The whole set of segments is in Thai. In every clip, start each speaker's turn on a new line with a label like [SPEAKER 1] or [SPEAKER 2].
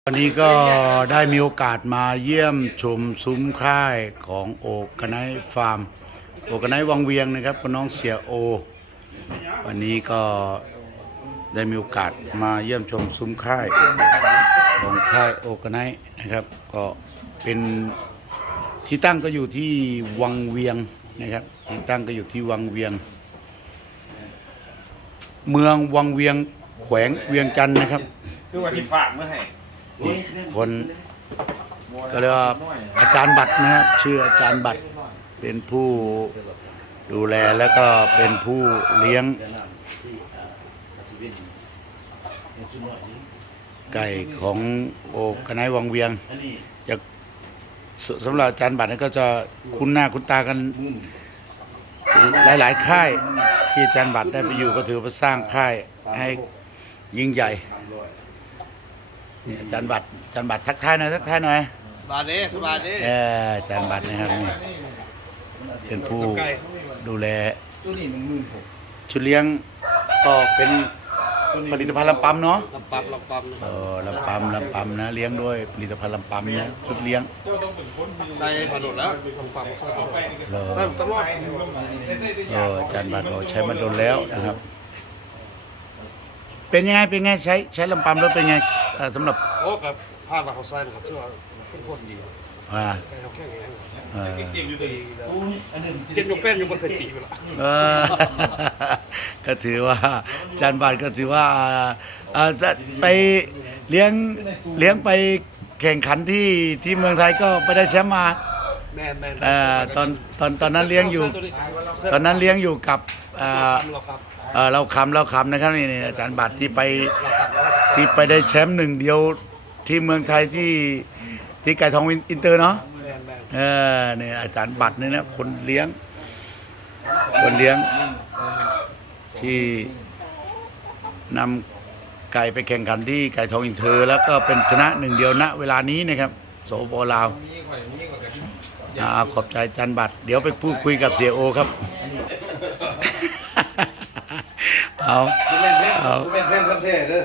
[SPEAKER 1] วันนี้ก็ได้มีโอกาสมาเยี่ยมชมซุ้มค่ายของโอกไนฟาร์มโอกไนวังเวียงนะครับกับน้องเสียโอวันนี้ก็ได้มีโอกาสมาเยี่ยมชมซุ้มค่ายของค่ายโอกไนนะครับก็เป็นที่ตั้งก็อยู่ที่วังเวียงนะครับที่ตั้งก็อยู่ที่วังเวียงเมืองวังเวียงแขวงเวียงจันทร์นะครับ
[SPEAKER 2] คือว่าที่ฝากเมื่อไหร่
[SPEAKER 1] คนก็เรียกว่าอาจารย์บัตรนะครับชื่ออาจารย์บัตรเป็นผู้ดูแลแล้วก็เป็นผู้เลี้ยงไก่ของโอกไนวังเวียงจะสำหรับอาจารย์บัตรก็จะคุ้นหน้าคุ้นตากันหลายๆค่ายที่อาจารย์บัตรได้ไปอยู่ก็ถือว่าสร้างค่ายให้ยิ่งใหญ่นี่อาจารย์บัตรทักทายหน่อยสบายดีอาจารย์บัตรนะครับนี่เป็นผู้ดูแลชุดเลี้ยงก็เป็นผลิตภัณฑ์ลำปั๊มเนาะลำปั๊มนะเลี้ยงด้วยผลิตภัณฑ์ลำปั๊มนะชุดเลี้ยง
[SPEAKER 3] ใส่มาโดนแล้วลำปั๊มใส่ตลอด
[SPEAKER 1] อาจารย์บัตรบอกใช้มาโดนแล้วนะครับเป็นยังไงใช้ลำปั๊มแล้วเป็นไงสำหรับ
[SPEAKER 3] โอ้กับผ้ามาเขาใส่นะครับเสื้อเป็นคนดีเขาแข็งแรงเก่งอยู่ดีเจ็บยกแป้นยกบนเคยตีไปละ
[SPEAKER 1] ก็ถือว่าอาจารย์บัตรก็ถือว่าจะไปเลี้ยงไปแข่งขันที่เมืองไทยก็ไปได้แชมป์มาตอนนั้นเลี้ยงอยู่กับเราคำนะครับนี่อาจารย์บัตรที่ไปได้แชมป์หนึ่งเดียวที่เมืองไทยที่ไก่ทองอินเตอร์เนาะเนี่ยอาจารย์บัตรเนี่ยนะคนเลี้ยงที่นำไก่ไปแข่งขันที่ไก่ทองอินเตอร์แล้วก็เป็นชนะหนึ่งเดียวณเวลานี้นะครับโสปลาวขอบใจอาจารย์บัตรเดี๋ยวไปพูดคุยกับเสียโอครับเอา
[SPEAKER 2] เป็นแฟนพันธุ์แท้เด้อ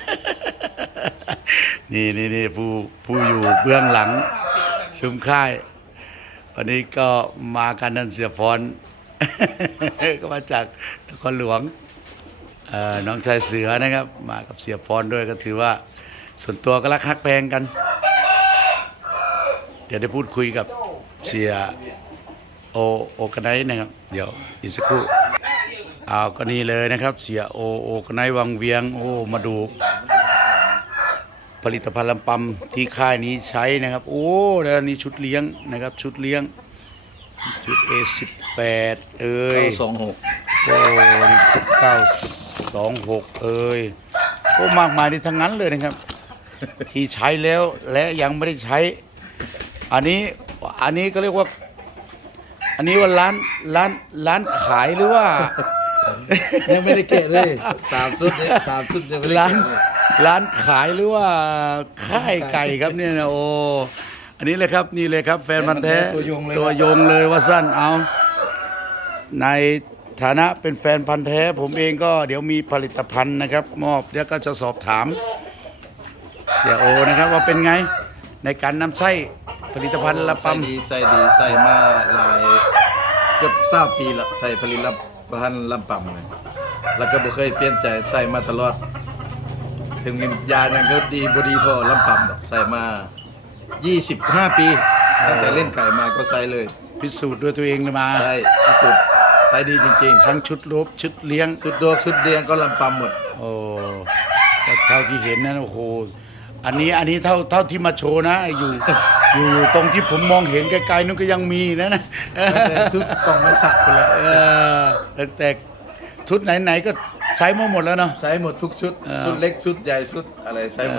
[SPEAKER 1] นี่ผู้อยู่เบื้องหลังซุ้มค่ายวันนี้ก็มากันนั่นเสียฟอนก็มาจากนครหลวงน้องชายเสือนะครับมากับเสียฟอนด้วยก็ถือว่าส่วนตัวก็รักฮักแพงกันเดี๋ยวได้พูดคุยกับเสียโอกไนนะครับเดี๋ยวอีกสักครู่ก็นี่เลยนะครับเสียโอกไนวังเวียงมาดูผลิตภัณฑ์ลำปั๊มที่ค่ายนี้ใช้นะครับแล้วนี่ชุดเลี้ยงนะครับชุดเลี้ยงชุด A18
[SPEAKER 2] 926
[SPEAKER 1] นี่ชุด926มากมายที่ทั้งนั้นเลยนะครับที่ใช้แล้วและยังไม่ได้ใช้อันนี้ก็เรียกว่าอันนี้ว่าร้านขายหรือว่า
[SPEAKER 2] ยังไม่ได้เกะเลย3 ชุดเนี่ย3 ชุดยังไม่ได้
[SPEAKER 1] ร้านขายหรือว่าค่ายไก่ครับเนี่ยนะอันนี้เลยครับนี่เลยครับแฟนพันธุ์แท้ตัวยงเลยว่าสั้นเอาในฐานะเป็นแฟนพันธุ์แท้ผมเองก็เดี๋ยวมีผลิตภัณฑ์นะครับมอบแล้วก็จะสอบถามเสียโอนะครับว่าเป็นไงในการนำใช้ผลิตภัณฑ์ลำปั๊ม
[SPEAKER 2] ใส่มาหลายเกือบ20 ปีละใส่ผลิตภัณฑ์ลำปั๊มเลยแล้วก็บ่เคยเปลี่ยนใจใส่มาตลอดถึงยานั่นก็ดีบ่ดีพอลำปั๊มใส่มา25 ปีตั้งแต่เล่นไก่มาก็ใส่เลย
[SPEAKER 1] พิสูจน์ด้วยตัวเองเลยมา
[SPEAKER 2] ใช่พิสูจน์ใส่ดีจริงๆ
[SPEAKER 1] ทั้งชุดรบชุดเลี้ยง
[SPEAKER 2] ชุดก็ลำปั๊มหมด
[SPEAKER 1] เท่าที่เห็นนะอันนี้เท่าที่มาโชว์นะอยู่ตรงที่ผมมองเห็นไกลๆนั่นก็ยังมีนะ
[SPEAKER 2] แต่ชุดกล่องไม้สักไปเลย
[SPEAKER 1] แต่ชุดไหนก็ใช้มาหมดแล้วเนาะ
[SPEAKER 2] ใช้หมดทุกชุดชุดเล็กชุดใหญ่ชุดอะไรใช้หมด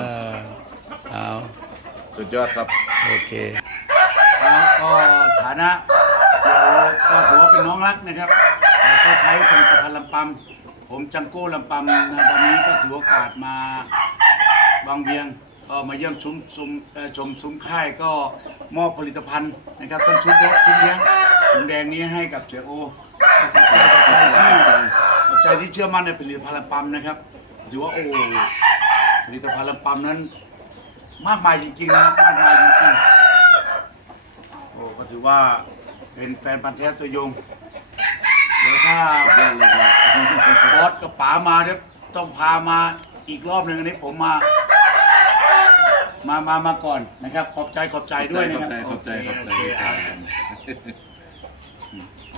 [SPEAKER 2] สุดยอดครับ
[SPEAKER 1] โอเคก็ฐานะก็ถือว่าเป็นน้องรักนะครับก็ใช้ผลิตภัณฑ์ลำปั๊มผมจังโก้ลำปั๊มนะวันนี้ก็ถือโอกาสมาบางเวียงก็มาเยี่ยมชมซุ้มค่ายก็มอบผลิตภัณฑ์นะครับทั้งชุดเล็กชุดเลี้ยงถุงแดงนี้ให้กับเสียโอขอบใจที่เชื่อมั่นในผลิตภัณฑ์ลำปั๊มนะครับถือว่าผลิตภัณฑ์ลำปั๊มนั้นมากมายจริงๆนะมากมายจริงๆโอ้ก็ถือว่าเป็นแฟนพันธุ์แท้ตัวยงเดี๋ยวถ้า
[SPEAKER 2] เยี่ยมเลยครับ
[SPEAKER 1] บอสกับป๋ามาเนี่ยต้องพามาอีกรอบหนึ่งอันนี้ผมมาก่อนนะครับ ขอบใจด้วยนะครับ
[SPEAKER 2] ขอบใจ
[SPEAKER 1] โอเค
[SPEAKER 2] ขอบใจ
[SPEAKER 1] โอเค
[SPEAKER 2] ขอบใจ